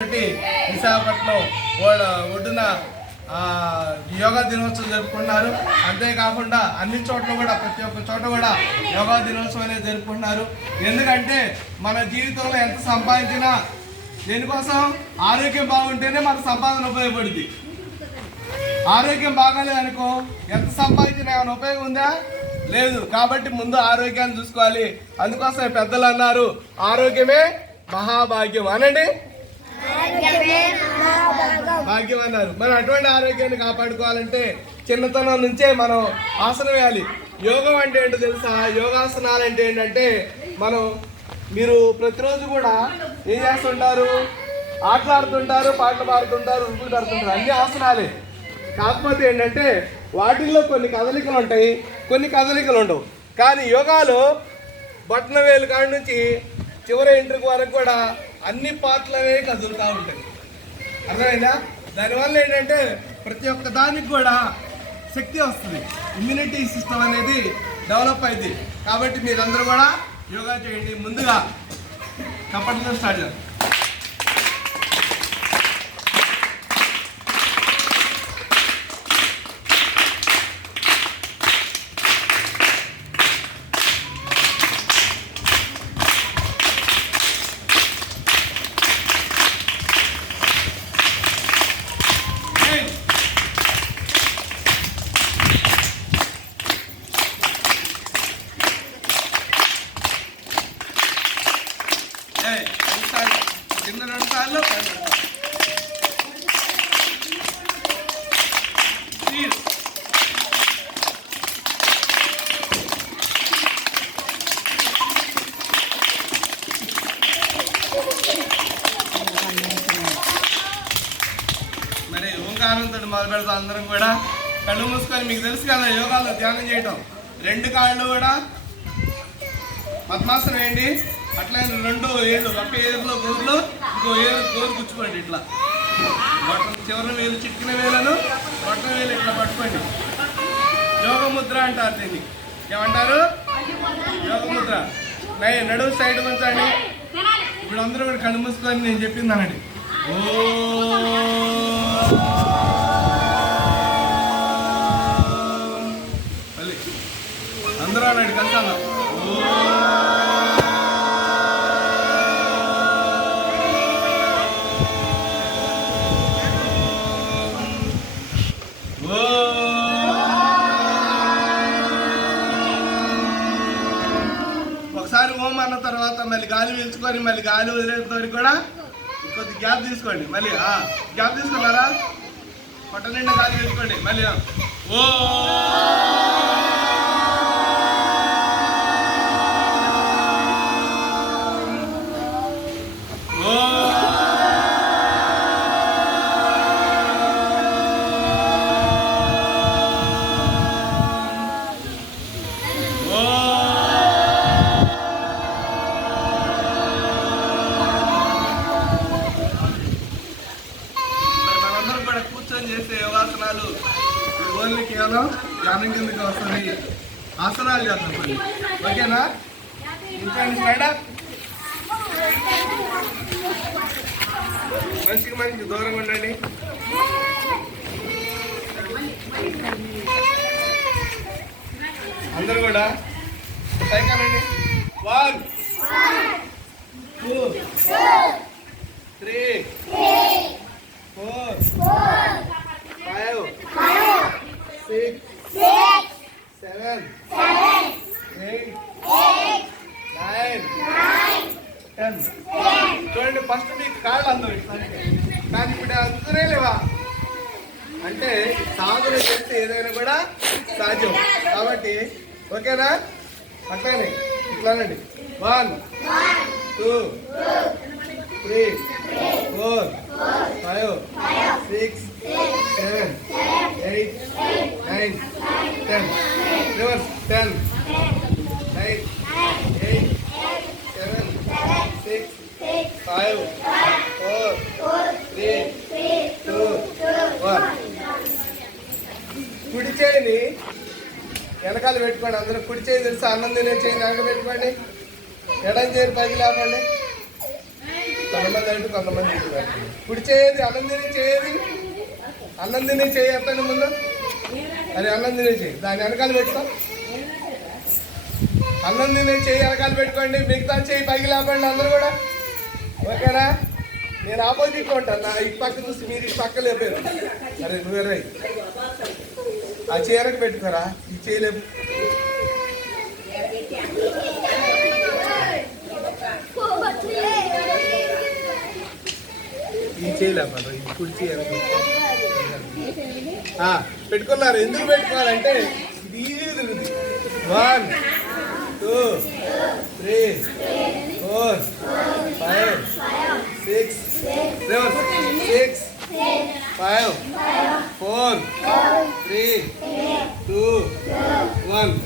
విశాఖపట్నం ఒడ్డున యోగా దినోత్సవం జరుపుకుంటున్నారు. అంతేకాకుండా అన్ని చోట్ల కూడా ప్రతి ఒక్క చోట కూడా యోగా దినోత్సవం అనేది జరుపుకుంటున్నారు. ఎందుకంటే మన జీవితంలో ఎంత సంపాదించినా దేనికోసం ఆరోగ్యం బాగుంటేనే మన సంపాదన ఉపయోగపడుతుంది. ఆరోగ్యం బాగాలేదనుకో ఎంత సంపాదించినా ఏమైనా ఉపయోగం ఉందా? లేదు. కాబట్టి ముందు ఆరోగ్యాన్ని చూసుకోవాలి. అందుకోసం పెద్దలు అన్నారు ఆరోగ్యమే మహాభాగ్యం అనండి, భాగ్యం అన్నారు. మరి అటువంటి ఆరోగ్యాన్ని కాపాడుకోవాలంటే చిన్నతనం నుంచే మనం ఆసనం వేయాలి. యోగం అంటే ఏంటో తెలుసా? యోగాసనాలు అంటే ఏంటంటే మీరు ప్రతిరోజు కూడా ఏం చేస్తుంటారు? ఆటలాడుతుంటారు, పాటలు పాడుతుంటారు, ఉరుకులు పడుతుంటారు, అన్ని ఆసనాలే. కాకపోతే ఏంటంటే వాటిల్లో కొన్ని కదలికలు ఉంటాయి, కొన్ని కదలికలు ఉండవు. కానీ యోగాలో బొట్టన వేలు కాడి నుంచి చివరి ఇంటికి వరకు కూడా అన్ని పార్ట్లు అనేవి కదులుతూ ఉంటాయి. అర్థమైందా? దానివల్ల ఏంటంటే ప్రతి ఒక్క దానికి కూడా శక్తి వస్తుంది, ఇమ్యూనిటీ సిస్టమ్ అనేది డెవలప్ అయింది. కాబట్టి మీరందరూ కూడా యోగా చేయండి. ముందుగా కప్పటితో స్టార్ట్ చేద్దాం. కింద 2 సార్లు మరి ఓంకారంతో మొదలు పెడతాం. అందరం కూడా కళ్ళు మూసుకొని, మీకు తెలుసు కదా యోగాలో ధ్యానం చేయటం, 2 కాళ్ళు కూడా పద్మాసనం వేయండి. అట్లా 2 ఏళ్ళు ఒక ఏరులో గోరులో ఇంకో గోరు గుచ్చుకోండి. ఇట్లా బొట్టం చివరి వేలు, చిట్కిన వేలను బొట్టం వేలు ఇట్లా పట్టుకోండి. యోగ ముద్ర అంటారు దీన్ని. ఏమంటారు? యోగ ముద్ర. నడువు సైడ్ ఉంచండి. ఇప్పుడు అందరూ కూడా కళ్ళు మూసుకొని నేను చెప్పింది అనండి. మళ్ళీ అందరూ అనండి కలిసాను. ఒకసారి ఓం అన్న తర్వాత మళ్ళీ గాలి పీల్చుకొని మళ్ళీ గాలి వదిలేసరికి కూడా కొద్ది గ్యాప్ తీసుకోండి. మళ్ళీ గ్యాప్ తీసుకున్నారా? పొట్ట నిండా గాలి పీల్చుకోండి. మళ్ళీ ఓ చేసే యోగాసనాలు ఓన్లీ కేవలం ధ్యానం కిందకి వస్తుంది. ఆసనాలు చేస్తాం కొన్ని. ఓకేనా? స్టాండప్. మనిషికి దూరంగా ఉండండి. అందరూ కూడా సైకాలండి. 1 2 3 4 5 6 7 8 9 10. చూడండి, ఫస్ట్ మీకు కాళ్ళు అందరు కానీ ఇప్పుడు అందరే లేవా అంటే సాధన చేస్తే ఏదైనా కూడా సాధ్యం. కాబట్టి ఓకేనా? అట్లానే ఇట్లానండి. 1 2 3 4 5 6 7 8 9 10. రివర్స్. 10 9 8 7 6 5 4 3 2 1. కుడి చేయిని వెనకాల పెట్టుకోండి. అందరూ కుడి చేయి తెలుసా? అన్నం తినే చేయిని వెనక పెట్టుకోండి. ఎడం చేయిని పైకి లేపండి. కొంతమంది అంటే కొంతమంది ఇప్పుడు చేయది అన్నం తిని చేయది అన్నం తిని చేయి ఎత్తండి ముందు అది అన్నం తినే చేయి దాని వెనకాల పెట్టుకో అన్నం తినే చేయి వెనకాల పెట్టుకోండి మిగతా చేయి పైకి లేపండి అందరూ కూడా ఓకేనా నేను ఆపోజిట్ ఉంటాను నా ఈ పక్క చూసి మీరు ఈ పక్క లేపారు అరే నువ్వేరై ఆ చీరకు పెట్టుకోరా ఈ చేయలేపు ఈ చేయలేపారు ఈ కుడి చేయకు పెట్టుకున్నారు ఎందుకు పెట్టుకోవాలంటే ఇది ఈజీ తిరుగుతుంది 1 2 3 4 5 6 5 4 3 2 1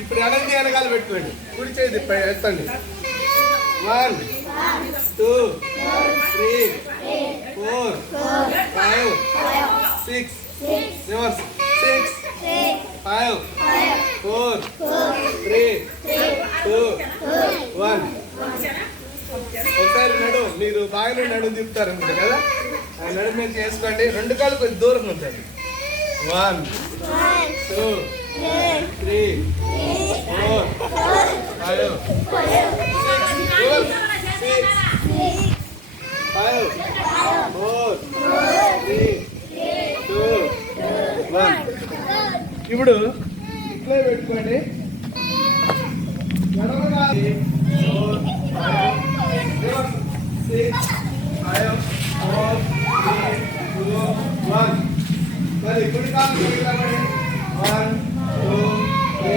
ఇప్పుడు ఎడంది వెనకాల పెట్టుకోండి కుడి చేతి ఎత్తండి 1 2 3 4 5 6 రివర్స్ 6 5 4 3 2 1 ఒకసారి నడు మీరు బాగానే నడుము తిప్పుతారు అనుకుంటా కదా ఆ నడుము మీద చేసుకోండి రెండు కాళ్ళు కొంచెం దూరం ఉంటుంది 1 2 3 4 5 ఇప్పుడు ఇట్లా పెట్టుకోండి మరి ఇప్పుడు కాదు 1 2 3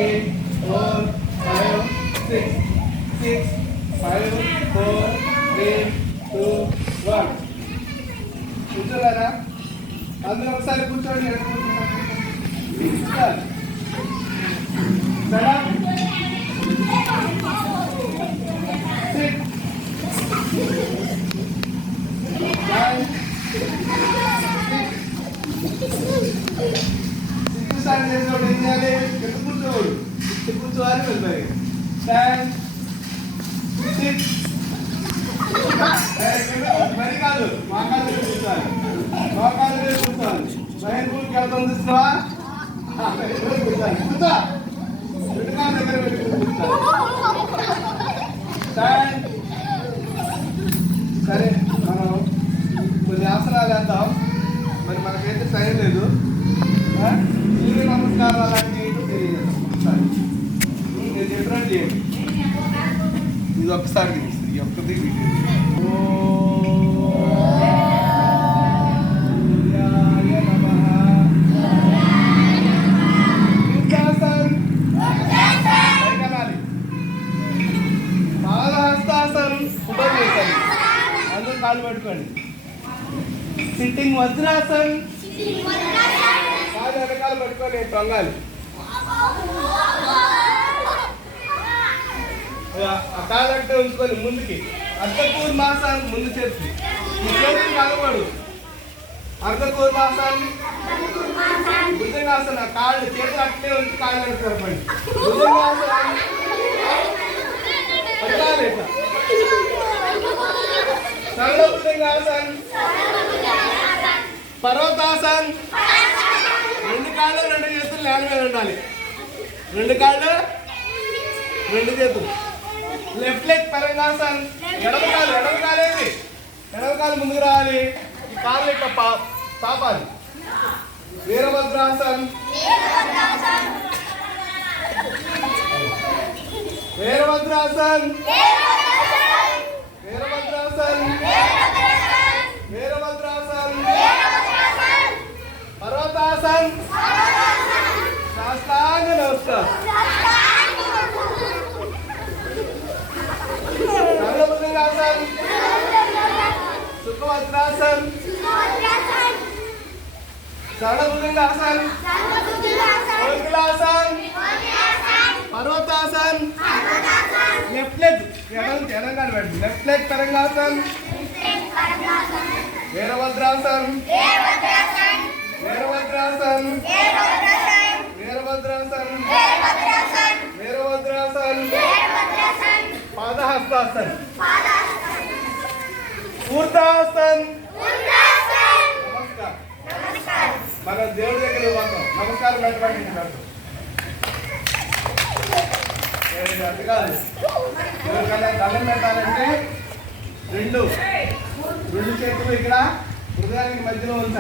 4 5 6 5 4 3 2 1 కూర్చోలేరా అందరూ ఒకసారి కూర్చోండి ఏం చేయాలి కూర్చోడు కూర్చోవాలి వెళ్ళిపోయి 10 6 మరి కాదు మా కాదు కూర్చోవాలి మా కాదు కూర్చోవాలి బయట కూర్చుకి వెళ్తాం చూస్తున్నావా కూర్చోవాలి కూర్చో రెండు కాళ్ళ దగ్గర పెట్టి కూర్చోవాలి సరే మనం కొన్ని ఆసనాలు వేద్దాం మరి మనకైతే టైం లేదు సూర్య నమస్కారాలు అలాంటివి తెలియజేస్తాం నేను చెప్పినట్టు చేయండి ఇది ఒక్కసారి ఈ ఒక్కది అందరూ కాళ్ళు పట్టుకోండి సిట్టింగ్ వజ్రాసన్ కాళ్ళు వెనకాల పట్టుకొని తొంగాలి ఆ కాలంటే ఉంచుకొని ముందుకి అర్ధకూర్మాసాన్ ముందు చేసి ఈ చేతిని కలపడు అర్ధకూర్మాసాన్ భుజంగాసన కాళ్ళు చేతులు అట్లే ఉంచి కాళ్ళు కలపండి భుజంగాసనం సరళ భుజంగాసన్ పర్వతాసన్ రెండు కాళ్ళు రెండు చేతులు నేల మీద ఉండాలి రెండు కాళ్ళు రెండు చేతులు లెఫ్ట్ లెగ్ పరంగాసన్ ఎడమ కాలేది ఎడమ కాలు ముందుకు రావాలి ఈ కాళ్ళు ఇట్లా పాపాలి వీరభద్రాసన్ వీరభద్రాసన్ వీరభద్రాసన్ వీరభద్రాసన్ పర్వతాసన్ సాష్టాంగ నమస్కారం సర్వభుజంగాసన్ సుఖవజ్రాసన్ సర్వభుజంగాసన్ కోకిలాసన్ పర్వతాసన్ లెఫ్ట్ లెగ్ ఎడంగా పెట్టండి లెఫ్ట్ లెగ్ తరంగాసన్ వీరభద్రాసన్ వీరభద్రాసన్ వీరభద్రాసన్ వీరభద్రాసన్ పాదహస్తాసన్ ఊర్ధాసన్. నమస్కారం. మన దేవుడి దగ్గర పోతాం. నమస్కారం పెట్టడానికి అది కాదు. ఎవరికైనా దండం పెట్టాలంటే రెండు చేతులు ఇక్కడ హృదయానికి మధ్యలో ఉంటాయి.